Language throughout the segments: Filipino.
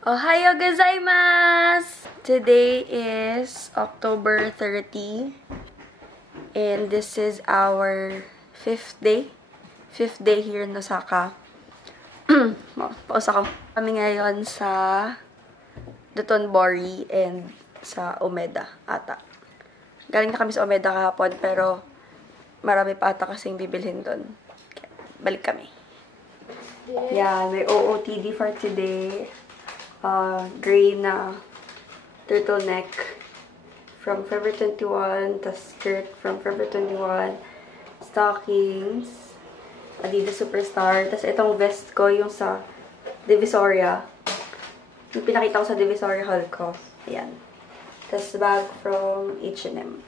Ohayo gozaimasu! Today is October 30 and this is our fifth day here in Osaka. Pausa ko. Kami ngayon sa Dotonbori and sa Umeda ata. Galing na kami sa Umeda kahapon pero marami pa ata kasing bibilhin doon. Balik kami. Yeah, may OOTD for today. Gray na turtleneck from Forever 21, tas skirt from Forever 21, stockings, Adidas Superstar, tas itong vest ko yung sa Divisoria. Yung pinakita ko sa Divisoria haul ko. Ayan. Tas bag from H&M.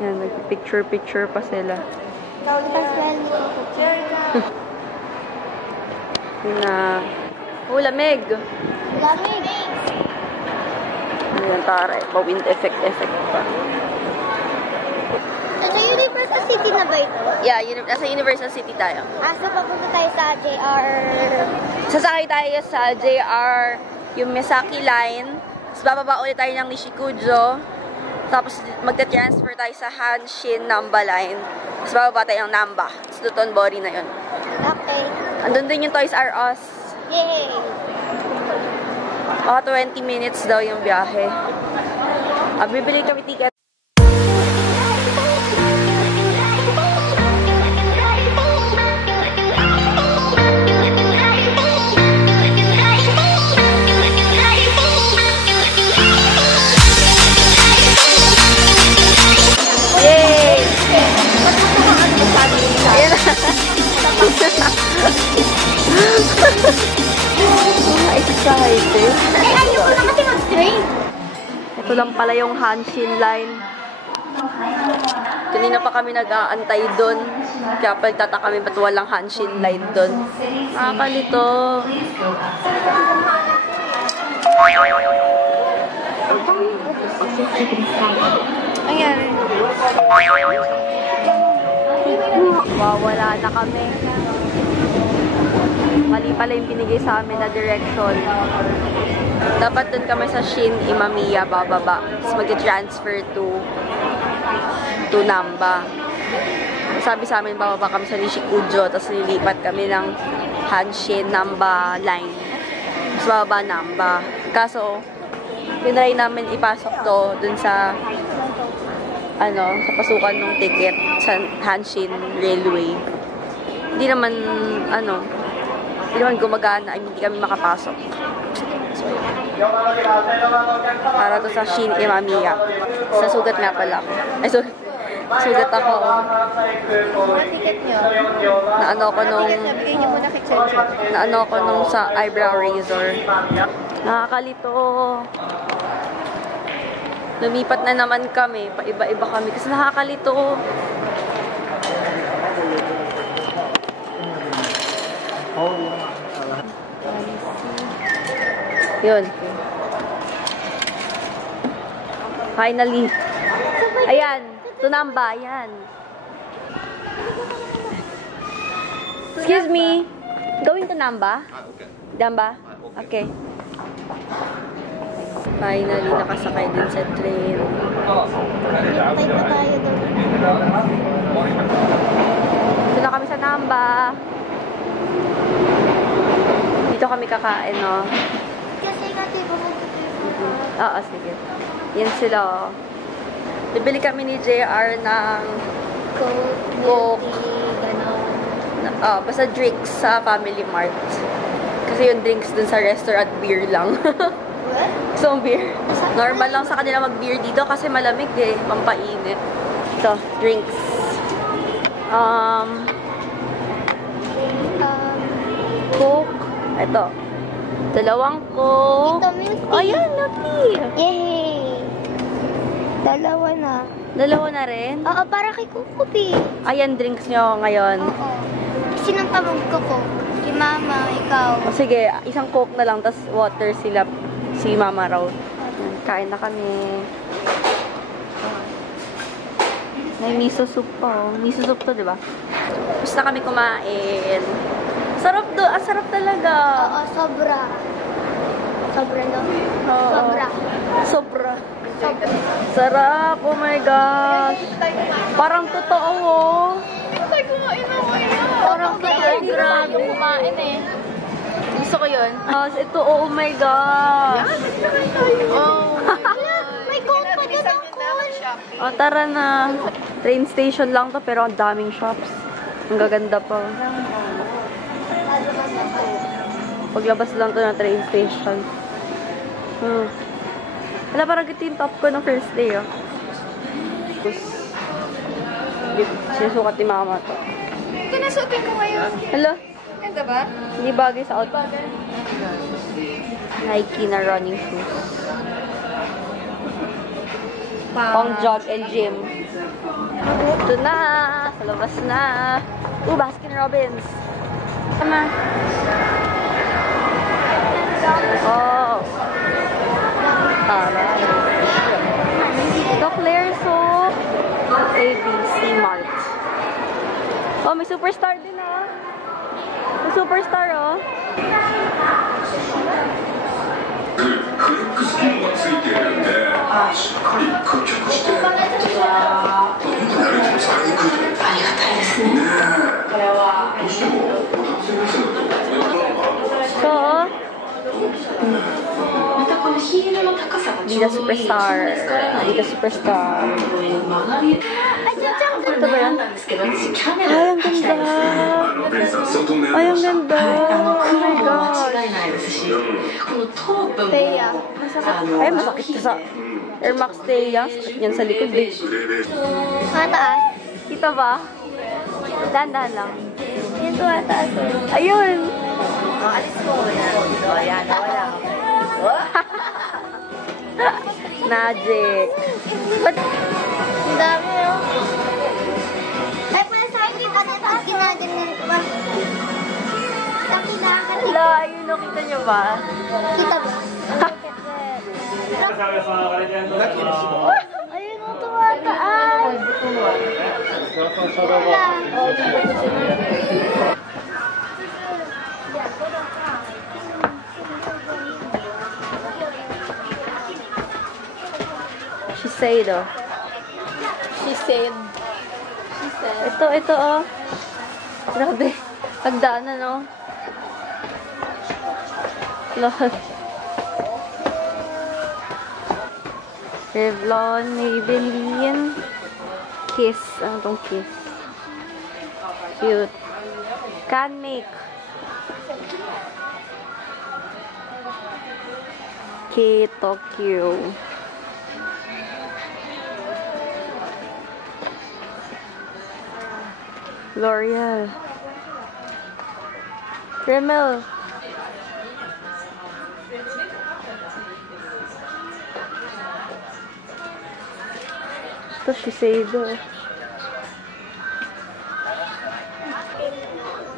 Ayan, nag-picture pa sila. Na lamig. Lamig. Ayan, taray. Pa-wind effect pa. Sa Universal City na ba ito? Yeah, nasa Universal City tayo. So papunta tayo sa JR. Sasakay tayo sa JR, yung Misaki Line. Tapos bababa ulit tayo ng Nishikujo. Tapos magta-transfer tayo sa Hanshin Namba Line. Tapos bababa tayo ng Namba. Tapos Dotonbori na yun. Okay. Andun din yung Toys R Us. Yay! Mga 20 minutes daw yung biyahe. Bibili kami ticket. Yay! Ayan na. Excited. Ay, ayoko na kasi mag-train. Ito lang pala yung Hanshin Line. Kanina pa kami nag-aantay doon. Kaya pagtata kami ba't walang Hanshin Line doon. Nakakalito. Ayan. Wawala na kami. Mali pala yung binigay sa amin na direction. Dapat dun kami sa Shin Imamiya bababa. Tapos mag-transfer to Namba. Sabi sa amin bababa kami sa Nishikujo. Tapos nilipat kami ng Hanshin Namba line. Tapos bababa Namba. Kaso, tinry namin ipasok to dun sa sa pasukan ng ticket sa Hanshin Railway. Hindi naman gumagana, hindi kami makapasok. So, para to sa Shin Imamiya. Sa sugat nga pala ako. Ay, sorry. Sugat ako. Ticket nyo. Naano ko nung sa eyebrow razor. Nakakalito. Lumipat na naman kami. Paiba-iba kami. Kasi nakakalito. Yun. Finally. Ayan. Tunamba. Ayan. Excuse me. Going to Namba? Okay. Namba? Okay. Finally, nakasakay din sa train. Hintay pa tayo doon. Dito na kami sa Namba. Dito kami kakain, no? Kasi nga, diba Oo, sige. Yan sila, oh. Bibili kami ni JR ng Coke. Basta drinks sa Family Mart. Kasi yung drinks dun sa restaurant, beer lang. What? So, beer. Normal lang sa kanila mag-beer dito kasi malamig eh. Pampainit. So, drinks. Coke. Ito. 2 Coke. Ito, milk tea. Ayan, napi. Yay! 2 na. 2 na rin? Oo, para kay Kukupi. Ayan, drinks nyo ngayon. Oo. Sinong tabog ko po? Si Mama, ikaw. O sige, 1 Coke na lang, tas water sila, si Mama raw. Kain na kami. May miso soup pa, oh. Miso soup to, di ba? Tapos na kami kumain. Sarap do, sarap talaga. Oo, sobra. Sobra, no? Oo. Sobra. Sobra. Sobra. Sarap. Oh my gosh. Parang totoo, oh. Parang grabe kumain eh. Gusto ko yun. Ito, oh my gosh. Oh my God. May coat pa dyan ako. Oh, tara na. Train station lang to, pero ang daming shops. Ang gaganda pa. Paglabas lang to ng train station. Wala, parang ito yung top ko ng first day, oh. Sinusukat ni mama to. Kinasutin ko ngayon. Hello? Ganda ba? Hindi bagay sa outfit. Nike na running shoes. Pang jog and gym. Ito na! Sa labas na! Baskin Robbins! Tama! Oh! Tara! Ito, Claire's, oh! ABC Mart. Oh, may superstar din, oh! May superstar, oh! フレックス機能がついているんで、しっかり開脚して、どんどん慣れてもされにくい。ありがたいですね。これはどうしても男性目線だと上の方が So, またこのヒールの高さがちょう Dita どいい。 Superstar. ですから Dita Superstar. 曲がり Ito ba yan? なんですけど、私キャメ Ay, ラ ang で描きたいですね。 ganda! ベリーさん相当悩んで Ay, ま ang した。 ganda! 黒 Oh my も gosh! 間違いないですし、このトープも Teya. Ay, masakit to sa Air Max Teya. Sakit yan sa likod, eh. グレーベース Mataas. Kita ba? Dahan-dahan lang. Ito mataas. Ayun! Alis mo yan. O, yan. Wala. Magic! But, Ang dami, oh. Ay, para sa akin, ano ito? Ginaganyan ko ba? Sa kailangan. ala, ayun, oh, kita nyo ba? Kita ba? Ayun, oh, tumataas. Wala. Shiseido. She said. Ito, oh. Grabe. Pagdaanan, oh. Lord. Revlon, Maybelline. Kiss. Ano tong Kiss? Cute. Can make. K Tokyo. L'Oreal. Rimmel. Ito, Shiseido.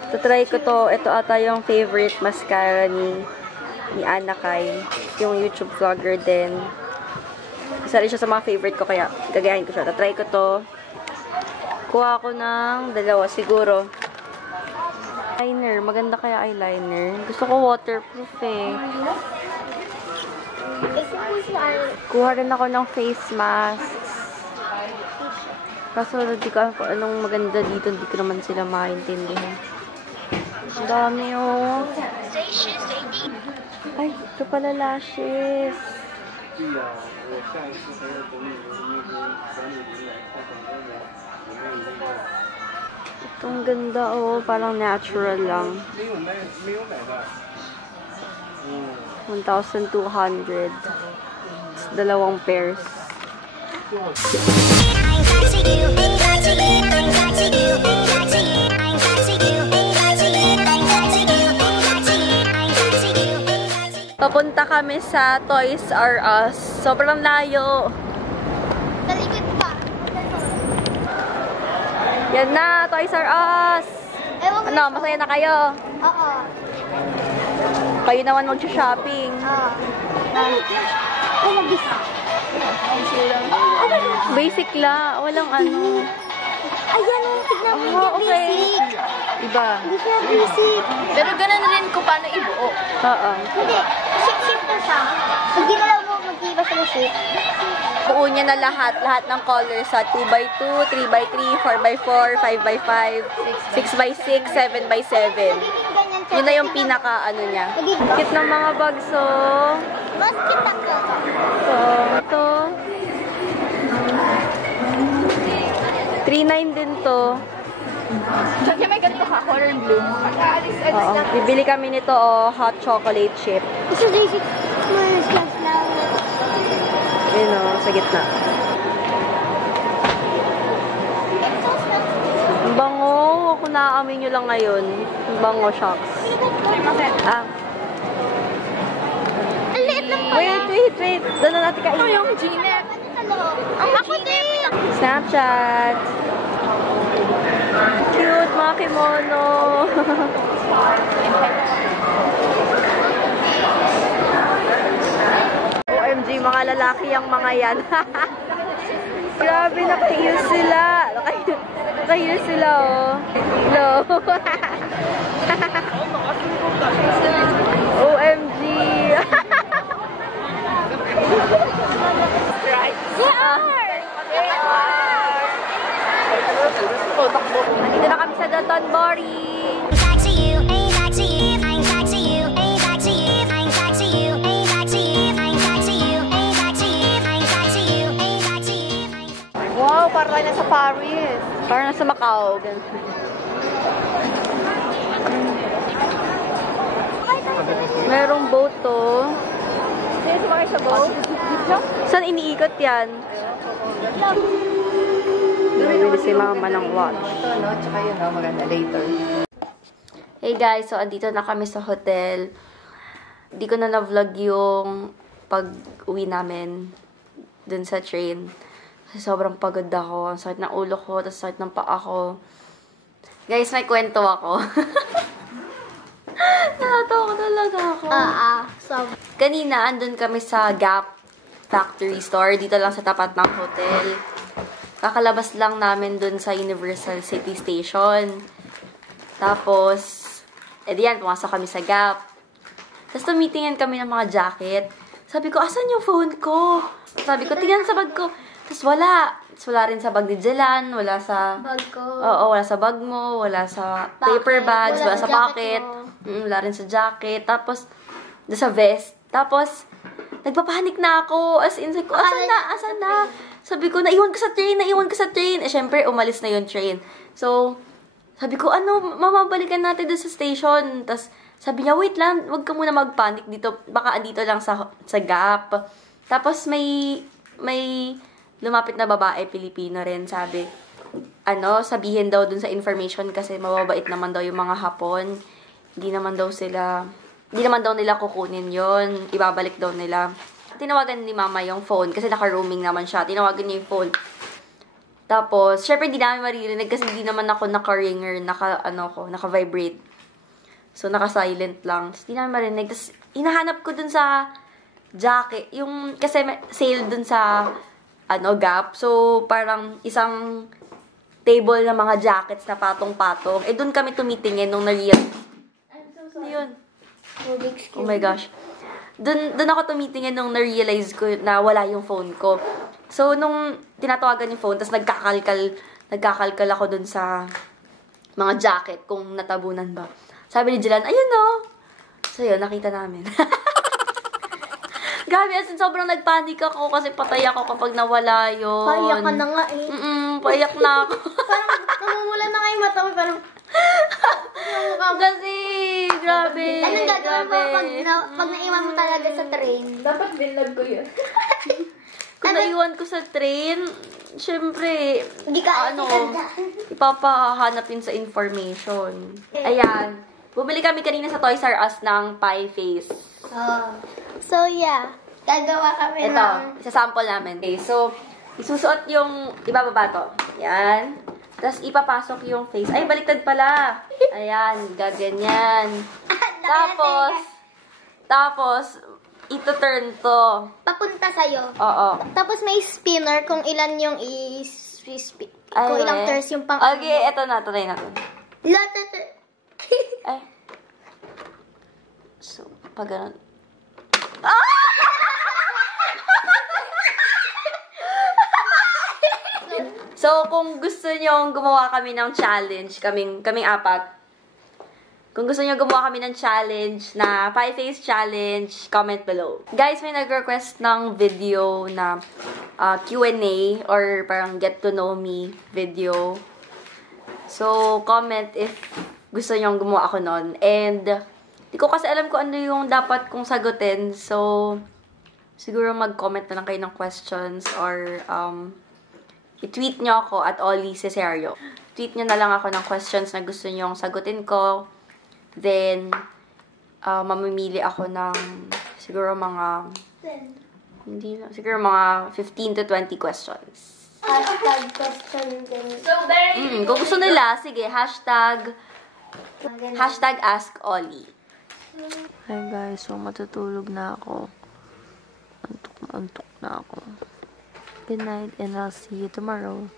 Tatry ko to. Ito ata yung favorite mascara ni Anakay. Yung YouTube vlogger din. Isa rin siya sa mga favorite ko, kaya gagayahin ko siya. Tatry ko to. Kuha ko ng dalawa siguro. Eyeliner. Maganda kaya eyeliner. Gusto ko waterproof eh. Kuha rin ako ng face masks. Kaso hindi ko alam kung anong maganda dito. Hindi ko naman sila maintindihan. Ang dami oh. Ay, ito pala lashes. Itong ganda oh. Parang natural lang. 1,200. Dalawang pairs. Papunta kami sa Toys R Us. Sobrang layo. Sa likod pa. Yan na, Toys R Us. Ewan ko Ano, masaya na kayo? Oo. Kayo naman mag-shopping. Oo. Ay, nag-isa. Basic la, walang ano. Ayan, oh, tignan mo yung Okay. basic. Iba. Hindi siya basic. Pero ganun rin kung paano ibuo. Oo. Hindi. Shape na siya. Pag ginalaw mo, mag-iiba siya ng shape. Buo niya na lahat ng colors sa 2x2, 3x3, 4x4, 5x5, 6x6, 7x7. Nagiging ganyan siya. Yun na yung pinaka ano niya. Cute ng mga bags, oh. Mas kita ko. Ito. 3.9 din to. Kasi may ganito ka, color blue. Oo. Bibili kami nito, oh, hot chocolate chip. Gusto basic mas class lang. Yun, oh, sa gitna. Ang bango. Ako naaamoy nyo lang ngayon. Ang bango, shocks. Ah. Ang liit lang pala. Wait. Doon na natin kainin. Yung Gina. Ang ako din. Snapchat. Cute, mga kimono. OMG, mga lalaki ang mga yan. Grabe, naka-heels sila. Naka-heels sila, oh. Hello. OMG. Nandito na kami sa Doton Bori. Back to you, ain't back to you, ain't back to you, ain't back to you, ain't back to you, ain't back to you, ain't back to you, ain't back to you, ain't back to you, ain't back to you. Wow, parang tayo nasa Paris. Parang nasa Macau. Merong boat to. Sino sumakay sa boat? Saan iniikot yan? Bibili si mama ng watch. Ito, no? Tsaka yun, no? Maganda later. Hey guys, so andito na kami sa hotel. Hindi ko na na-vlog yung pag-uwi namin dun sa train. Kasi sobrang pagod ako. Ang sakit ng ulo ko, tapos sakit ng paa ko. Guys, may kwento ako. Nakatawa ko talaga ako. So, Kanina, andun kami sa Gap Factory Store. Dito lang sa tapat ng hotel. Kakalabas lang namin dun sa Universal City Station. Tapos, diyan, pumasok kami sa Gap. Tapos tumitingin kami ng mga jacket. Sabi ko, asan yung phone ko? Sabi ko, tingnan sa bag ko. Tapos wala. Tapos wala rin sa bag ni Jelan. Wala sa... bag ko. Oo, wala sa bag mo. Wala sa paper bags. Wala sa pocket. Wala rin sa jacket. Tapos, sa vest. Tapos, nagpapanik na ako. As in, sabi ko, asan na? Sabi ko, naiwan ko sa train. Eh, syempre, umalis na yung train. So, sabi ko, mamabalikan natin doon sa station. Tapos, sabi niya, wait lang, wag ka muna magpanik dito. Baka andito lang sa Gap. Tapos, may lumapit na babae, Pilipino rin, sabi, sabihin daw dun sa information kasi mababait naman daw yung mga Hapon. Hindi naman daw nila kukunin yon, ibabalik daw nila. Tinawagan ni mama yung phone kasi naka-roaming naman siya. Tinawagan niya yung phone. Tapos, syempre hindi namin maririnig kasi hindi naman ako naka-ringer, naka-vibrate. So, naka-silent lang. Tapos, hindi namin marinig. Tapos, hinahanap ko dun sa jacket. Kasi may sale dun sa Gap. So, parang isang table ng mga jackets na patong-patong. Eh, dun kami tumitingin nung na-realize. Ano yun? Oh my gosh. Dun ako tumitingin nung na-realize ko na wala yung phone ko. So, nung tinatawagan yung phone, tapos nagkakalkal ako dun sa mga jacket kung natabunan ba. Sabi ni Jelan, ayun no. So, yun, nakita namin. Grabe, as in, sobrang nagpanik ako kasi patay ako kapag nawala yun. Paiyak ka na nga eh. Paiyak na ako. Parang namumula na kayo mata mo, parang... Kasi, grabe. Anong gagawin mo pag naiwan mo talaga sa train? Dapat binlog ko yun. Kung naiwan ko sa train, syempre, Hindi ka ipapahanap yun sa information. Ayan. Bumili kami kanina sa Toys R Us ng pie face. So, yeah. Gagawa kami Ito, isa-sample namin. Okay, so, isusuot yung, ibababa to. Yan. Tapos, ipapasok yung face. Ay, baliktad pala. Ayan, gaganyan. Tapos, ito-turn to. Papunta sa'yo. Oo. Tapos may spinner kung ilan yung kung ilang turns yung pang... Okay, ito na. Try natin. Ay. So, pag ganun. So, kung gusto nyo gumawa kami ng challenge, kaming apat, kung gusto nyo gumawa kami ng challenge na pie face challenge, comment below. Guys, may nag-request ng video na Q&A or parang get to know me video. So, comment if gusto nyo gumawa ako nun. And, di ko kasi alam kung ano yung dapat kong sagutin. So, siguro mag-comment na lang kayo ng questions or i-tweet nyo ako at Ollie Cesario. Tweet nyo na lang ako ng questions na gusto nyo sagutin ko. Then, mamimili ako ng siguro mga siguro mga 15 to 20 questions. Hashtag question din. So, very Kung gusto nila, sige, hashtag ask Ollie. Hi guys, so matutulog na ako. Antok na ako. Good night and I'll see you tomorrow.